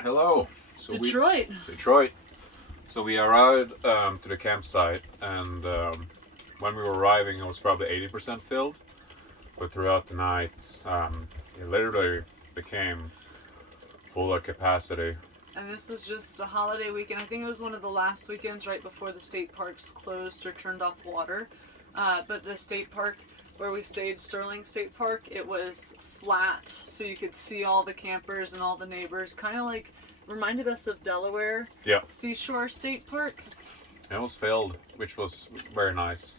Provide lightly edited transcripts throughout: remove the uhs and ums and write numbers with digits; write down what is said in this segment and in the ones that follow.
right, hello. So Detroit. So we arrived to the campsite, and when we were arriving, it was probably 80% filled. But throughout the night, it literally became full of capacity. And this was just a holiday weekend. I think it was one of the last weekends right before the state parks closed or turned off water. But the state park where we stayed, Sterling State Park, it was flat, so you could see all the campers and all the neighbors. Kind of like reminded us of Delaware. Yeah. Seashore State Park. It was filled, which was very nice.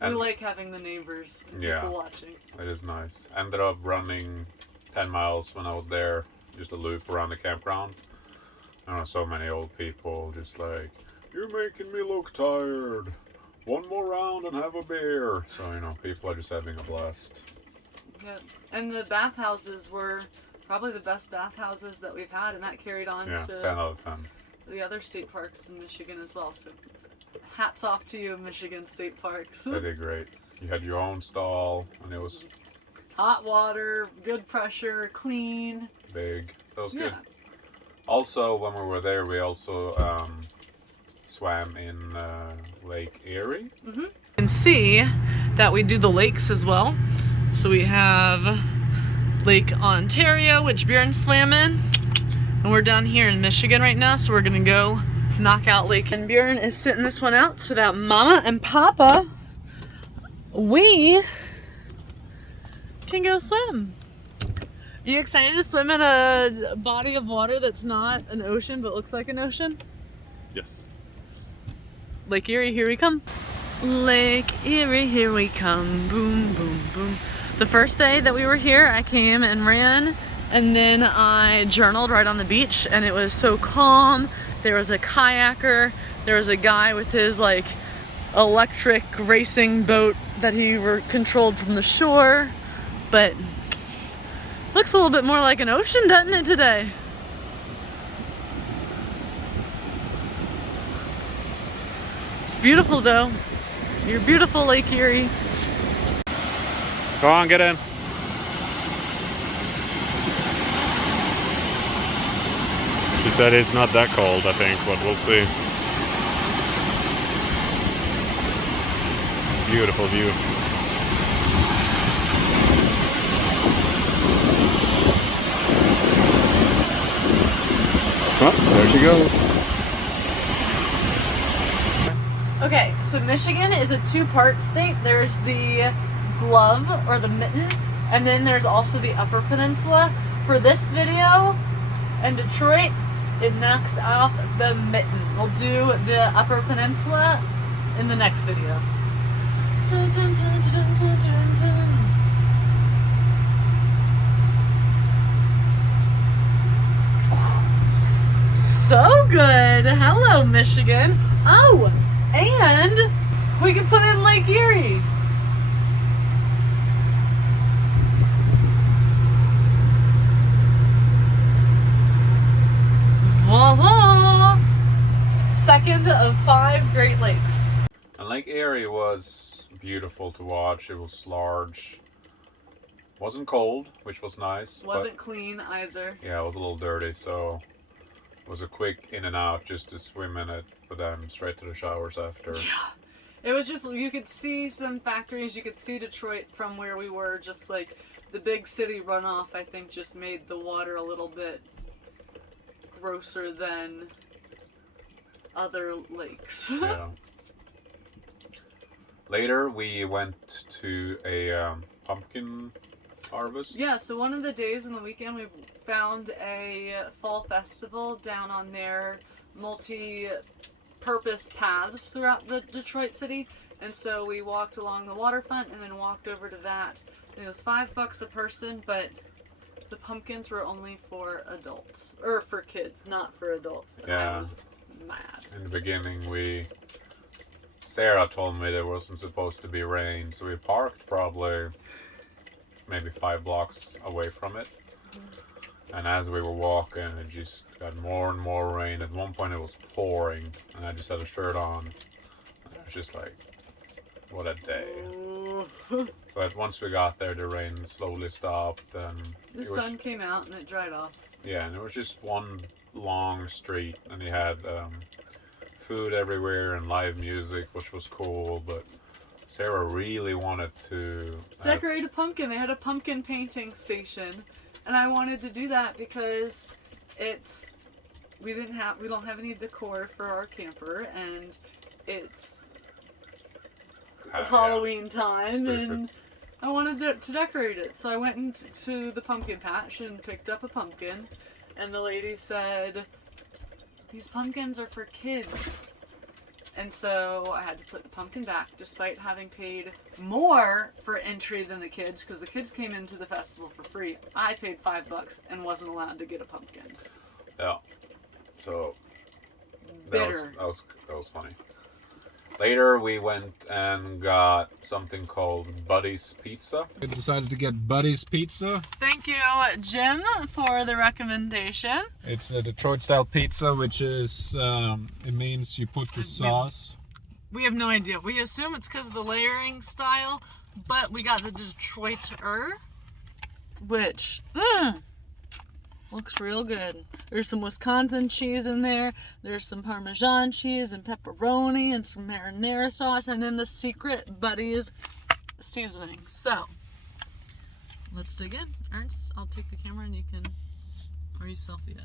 We like having the neighbors and people watching. It is nice. Ended up running 10 miles when I was there, just a loop around the campground. I don't know, so many old people just like, you're making me look tired. One more round and have a beer. So, you know, people are just having a blast. Yeah. And the bathhouses were probably the best bathhouses that we've had, and that carried on to 10 out of 10. The other state parks in Michigan as well. So hats off to you, Michigan State Parks. They did great. You had your own stall, and it was hot water, good pressure, clean. Big. That was good. Also, when we were there, we also swam in Lake Erie. Mm-hmm. You can see that we do the lakes as well. So we have Lake Ontario, which Bjorn swam in. And we're down here in Michigan right now, so we're gonna go knock out Lake. And Bjorn is sitting this one out so that Mama and Papa, we can go swim. Are you excited to swim in a body of water that's not an ocean but looks like an ocean? Yes. Lake Erie, here we come. Lake Erie, here we come. Boom, boom, boom. The first day that we were here, I came and ran, and then I journaled right on the beach, and it was so calm. There was a kayaker. There was a guy with his like electric racing boat that he controlled from the shore. But looks a little bit more like an ocean, doesn't it, today? It's beautiful though. You're beautiful, Lake Erie. Go on, get in. She said it's not that cold, I think, but we'll see. Beautiful view. Oh, there she goes. Okay, so Michigan is a two-part state. There's the glove or the mitten, and then there's also the Upper Peninsula. For this video in Detroit, it knocks off the mitten. We'll do the Upper Peninsula in the next video. So good. Hello, Michigan. Oh, and we can put in Lake Erie. Voila! Second of 5 Great Lakes. And Lake Erie was beautiful to watch. It was large. Wasn't cold, which was nice. Wasn't clean either. Yeah, it was a little dirty, so it was a quick in and out just to swim in it, but then straight to the showers after. Yeah. It was just, you could see some factories, you could see Detroit from where we were, just like the big city runoff, I think, just made the water a little bit grosser than other lakes. Yeah. Later, we went to a pumpkin harvest. Yeah, so one of the days in the weekend, we found a fall festival down on their multi-purpose paths throughout the Detroit city. And so we walked along the waterfront and then walked over to that. And it was $5 a person, but the pumpkins were only for adults, or for kids, not for adults. And Yeah. I was mad. In the beginning, Sarah told me there wasn't supposed to be rain, so we parked probably maybe 5 blocks away from it. And as we were walking, it just got more and more rain. At one point, it was pouring, and I just had a shirt on. And it was just like, what a day. But once we got there, the rain slowly stopped, and The sun came out and it dried off. Yeah, and it was just one long street, and you had food everywhere and live music, which was cool. But Sarah really wanted to decorate a pumpkin. They had a pumpkin painting station, and I wanted to do that because we don't have any decor for our camper, and it's Halloween time, and I wanted to decorate it. So I went into the pumpkin patch and picked up a pumpkin, and the lady said, "These pumpkins are for kids." And so I had to put the pumpkin back, despite having paid more for entry than the kids, because the kids came into the festival for free. I paid $5 and wasn't allowed to get a pumpkin. Yeah. So Bitter. That was funny. Later, we went and got something called Buddy's Pizza. We decided to get Buddy's Pizza. Thank you, Jim, for the recommendation. It's a Detroit-style pizza, which is, it means you put the sauce. We have no idea. We assume it's because of the layering style, but we got the Detroiter, which, looks real good. There's some Wisconsin cheese in there. There's some Parmesan cheese and pepperoni and some marinara sauce, and then the secret Buddy's seasoning. So, let's dig in. Ernst, I'll take the camera and you can, are you selfie it?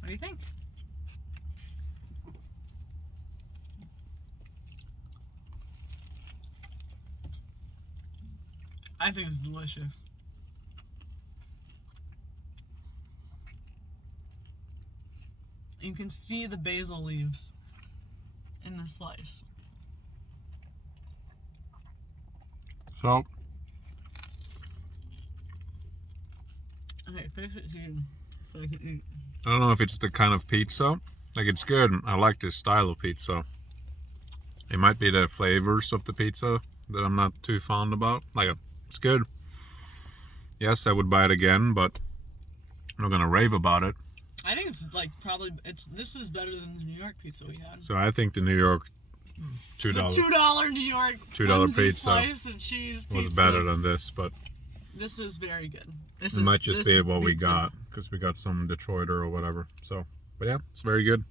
What do you think? I think it's delicious. You can see the basil leaves in the slice. So, Okay, fix it to you so I can eat. I don't know if it's the kind of pizza. Like, it's good. I like this style of pizza. It might be the flavors of the pizza that I'm not too fond about. Like, it's good. Yes, I would buy it again, but I'm not gonna rave about it. I think it's like this is better than the New York pizza we had. So I think the New York The $2 New York $2 pizza slice and cheese pizza was better than this, but this is very good. It might just be what we got, because we got some Detroiter or whatever. So, but yeah, it's very good.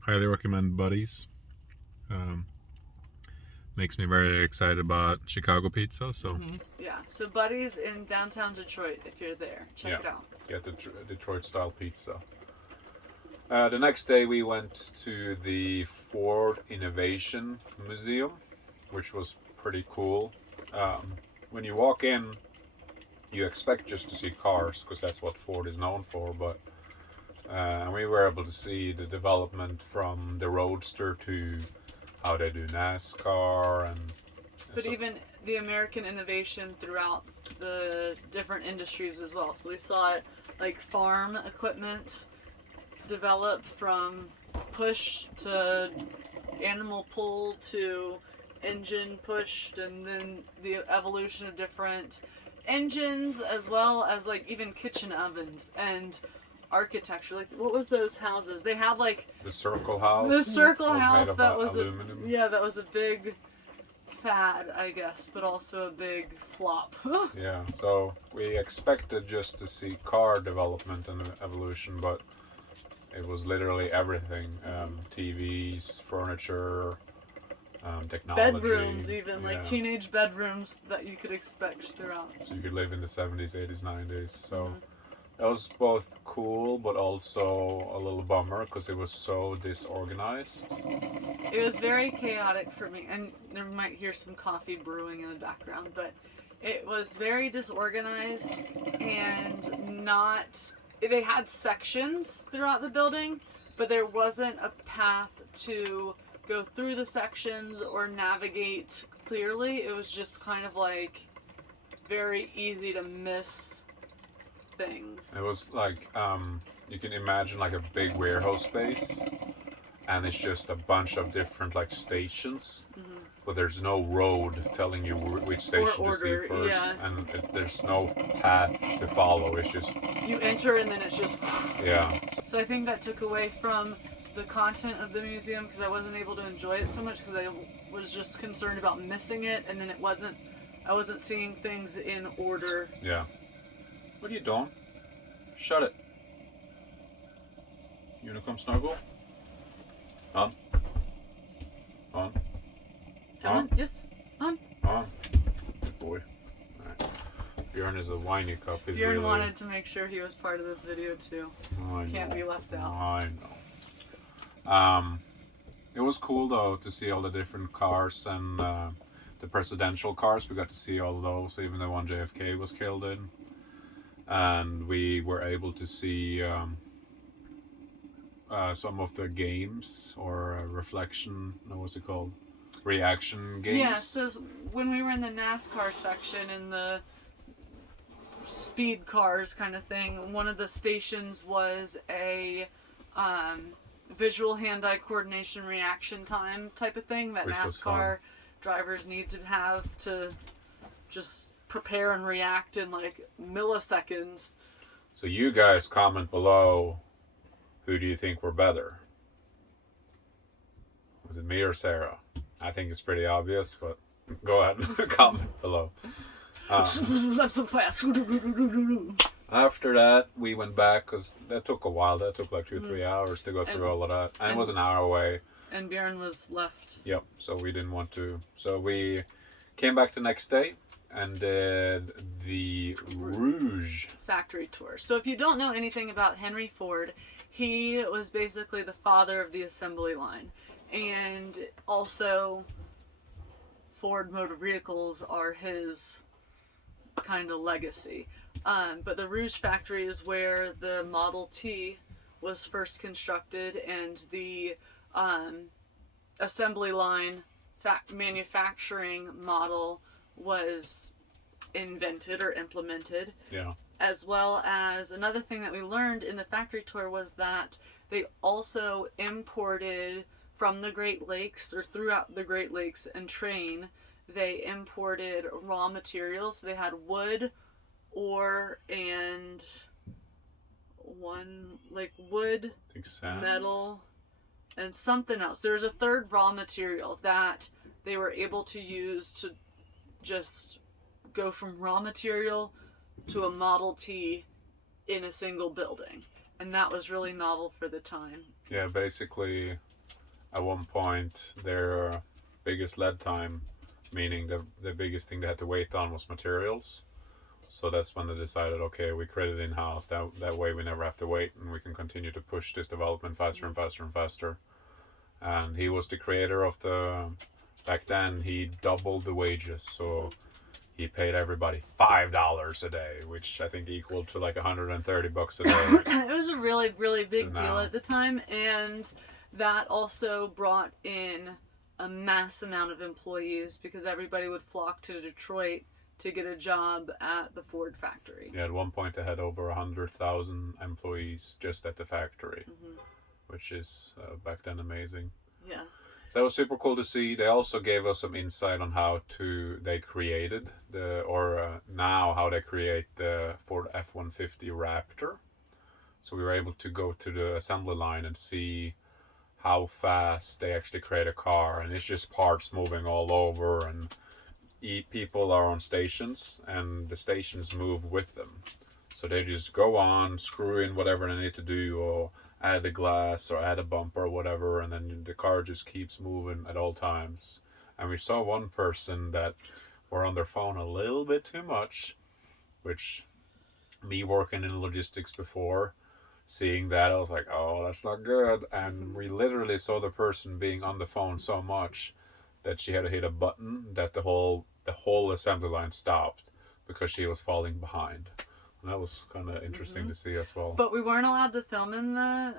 Highly recommend Buddy's. Makes me very excited about Chicago pizza. So yeah, so Buddy's in downtown Detroit. If you're there, check it out. Get the Detroit style pizza. The next day we went to the Ford Innovation Museum, which was pretty cool. When you walk in, you expect just to see cars, because that's what Ford is known for, but we were able to see the development from the Roadster to how they do NASCAR, but even the American innovation throughout the different industries as well. So we saw it like farm equipment develop from push to animal pull to engine pushed, and then the evolution of different engines, as well as like even kitchen ovens and architecture. Like, what was those houses? They had like the Circle House. The Circle House, that was aluminum. that was a big fad, I guess, but also a big flop. Yeah, so we expected just to see car development and evolution, but it was literally everything. TVs, furniture, technology. Bedrooms, even, like teenage bedrooms that you could expect throughout. So you could live in the 70s, 80s, 90s. So that was both cool, but also a little bummer, because it was so disorganized. It was very chaotic for me, and you might hear some coffee brewing in the background, but it was very disorganized and not... They had sections throughout the building, but there wasn't a path to go through the sections or navigate clearly. It was just kind of like very easy to miss things. It was like, you can imagine like a big warehouse space, and it's just a bunch of different like stations, but there's no road telling you which station to see first, and there's no path to follow. It's just you enter and then it's just yeah. So I think that took away from the content of the museum because I wasn't able to enjoy it so much because I was just concerned about missing it, and then I wasn't seeing things in order. Yeah. What are you doing? Shut it. You wanna come snuggle? On. Come on. Yes. On. Good boy. Alright. Bjorn is a whiny cup. He's Bjorn really... wanted to make sure he was part of this video too. Can't be left out. I know. It was cool though to see all the different cars and the presidential cars. We got to see all of those, even the one JFK was killed in. And we were able to see some of the games or reflection, what's it called? Reaction games. Yeah, so when we were in the NASCAR section in the speed cars kind of thing, one of the stations was a visual hand-eye coordination reaction time type of thing that NASCAR drivers need to have to just prepare and react in like milliseconds. So you guys comment below, who do you think were better? Was it me or Sarah? I think it's pretty obvious, but go ahead and comment below. I'm so fast. After that, we went back because that took a while. That took like 2 or 3 hours to go through all of that. And it was an hour away. And Bjorn was left. Yep, so we didn't want to. So we came back the next day and did the Rouge factory tour. So if you don't know anything about Henry Ford, he was basically the father of the assembly line. And also, Ford Motor Vehicles are his kind of legacy. But the Rouge factory is where the Model T was first constructed, and the assembly line manufacturing model was invented or implemented. Yeah. As well as another thing that we learned in the factory tour was that they also imported from the Great Lakes or throughout the Great Lakes and train, they imported raw materials. So they had wood, ore, and wood, metal, and something else. There was a third raw material that they were able to use to just go from raw material to a Model T in a single building. And that was really novel for the time. Yeah, basically, at one point, their biggest lead time, meaning the biggest thing they had to wait on was materials. So that's when they decided, okay, we create it in-house. That way we never have to wait, and we can continue to push this development faster and faster and faster. And he was the creator of back then, he doubled the wages. So he paid everybody $5 a day, which I think equaled to like $130 a day. It was a really, really big deal at the time. And that also brought in a mass amount of employees because everybody would flock to Detroit to get a job at the Ford factory. Yeah, at one point they had over 100,000 employees just at the factory, which is back then amazing. Yeah. So that was super cool to see. They also gave us some insight on how they created how they create the Ford F-150 Raptor. So we were able to go to the assembly line and see how fast they actually create a car, and it's just parts moving all over, and people are on stations and the stations move with them. So they just go on, screw in whatever they need to do, or add a glass or add a bumper or whatever, and then the car just keeps moving at all times. And we saw one person that were on their phone a little bit too much, which me working in logistics before, seeing that, I was like, oh, that's not good. And we literally saw the person being on the phone so much that she had to hit a button that the whole assembly line stopped because she was falling behind. And that was kind of interesting to see as well. But we weren't allowed to film in the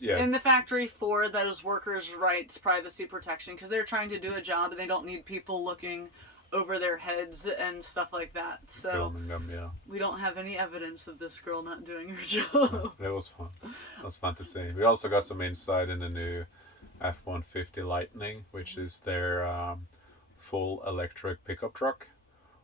in the factory for those workers' rights, privacy protection, because they're trying to do a job and they don't need people looking over their heads and stuff like that. So filming them, yeah. We don't have any evidence of this girl not doing her job. It was fun. It was fun to see. We also got some insight in the new F-150 Lightning, which is their full electric pickup truck,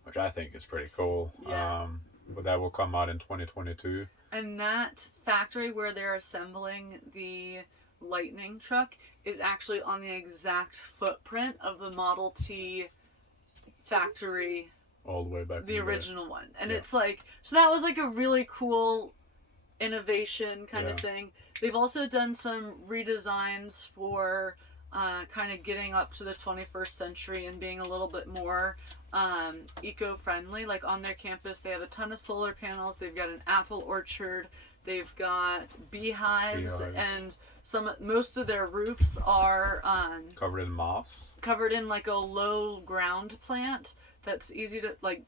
which I think is pretty cool. Yeah. But that will come out in 2022. And that factory where they're assembling the Lightning truck is actually on the exact footprint of the Model T factory, All the way back. the original one. And yeah. it's like, so that was like a really cool innovation kind of Yeah. thing. They've also done some redesigns for kind of getting up to the 21st century and being a little bit more eco-friendly. Like on their campus, they have a ton of solar panels. They've got an apple orchard. They've got beehives. And most of their roofs are covered in moss. Covered in like a low ground plant that's easy to, like,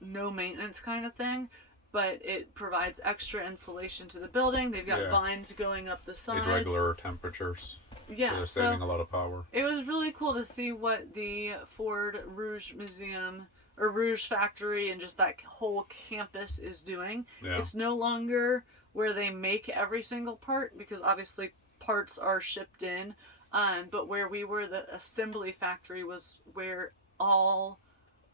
no maintenance kind of thing. But it provides extra insulation to the building. They've got vines going up the sides. At regular temperatures. Yeah, so they're saving a lot of power. It was really cool to see what the Ford Rouge Museum or Rouge factory and just that whole campus is doing. Yeah. It's no longer where they make every single part, because obviously parts are shipped in. But where we were, the assembly factory was where all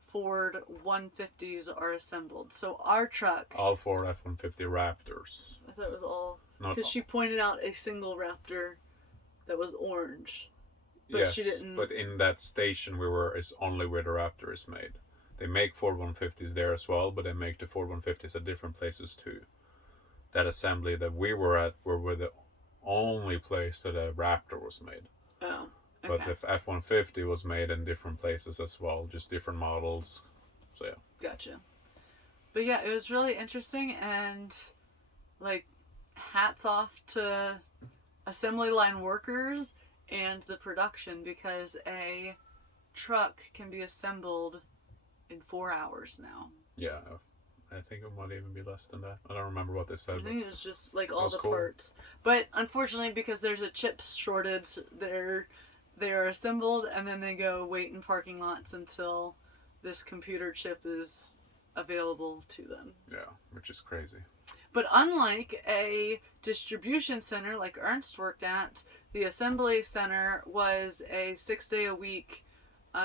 Ford 150s are assembled. So our truck... All Ford F-150 Raptors. I thought it was all... Because she pointed out a single Raptor that was orange. But yes, she didn't... but in that station we were is only where the Raptor is made. They make Ford 150s there as well, but they make the Ford 150s at different places too. That assembly that we were at were the only place that a Raptor was made. Oh, okay. But the F-150 was made in different places as well, just different models. So yeah. Gotcha. But yeah, it was really interesting, and like, hats off to assembly line workers and the production, because a truck can be assembled in 4 hours now. Yeah, I think it might even be less than that. I don't remember what they said. I think it was just like all the cool. parts. But unfortunately, because there's a chip shortage, they are assembled and then they go wait in parking lots until this computer chip is available to them. Yeah, which is crazy. But unlike a distribution center like Ernst worked at, the assembly center was a 6-day-a-week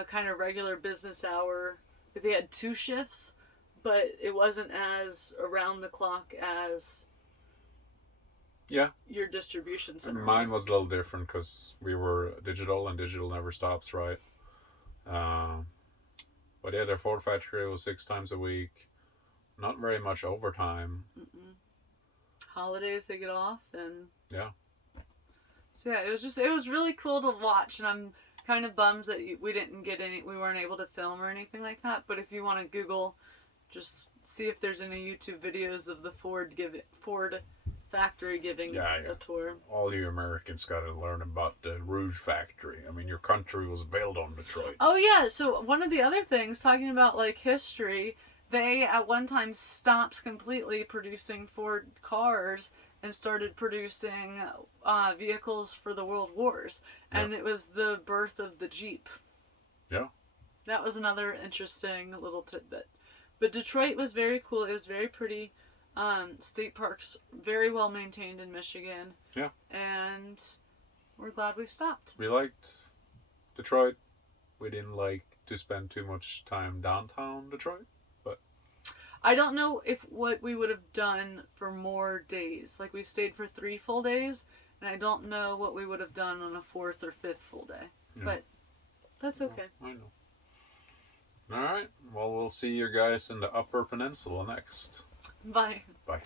kind of regular business hour. They had 2 shifts, but it wasn't as around the clock as your distribution center. Mine was a little different because we were digital, and digital never stops, right? But yeah, their Ford factory was 6 times a week. Not very much overtime. Mm-mm. Holidays they get off, and yeah. So yeah, it was really cool to watch, and I'm kind of bummed that we weren't able to film or anything like that. But if you want to Google, just see if there's any YouTube videos of the Ford factory giving a tour. All you Americans got to learn about the Rouge factory. I mean, your country was built on Detroit. Oh yeah, so one of the other things, talking about like history, they at one time stopped completely producing Ford cars and started producing vehicles for the World Wars. And it was the birth of the Jeep. Yeah. That was another interesting little tidbit. But Detroit was very cool. It was very pretty. State parks, very well maintained in Michigan. Yeah. And we're glad we stopped. We liked Detroit. We didn't like to spend too much time downtown Detroit. I don't know what we would have done for more days. Like, we stayed for 3 full days, and I don't know what we would have done on a 4th or 5th full day. Yeah. But that's okay. I know. All right. Well, we'll see you guys in the Upper Peninsula next. Bye. Bye.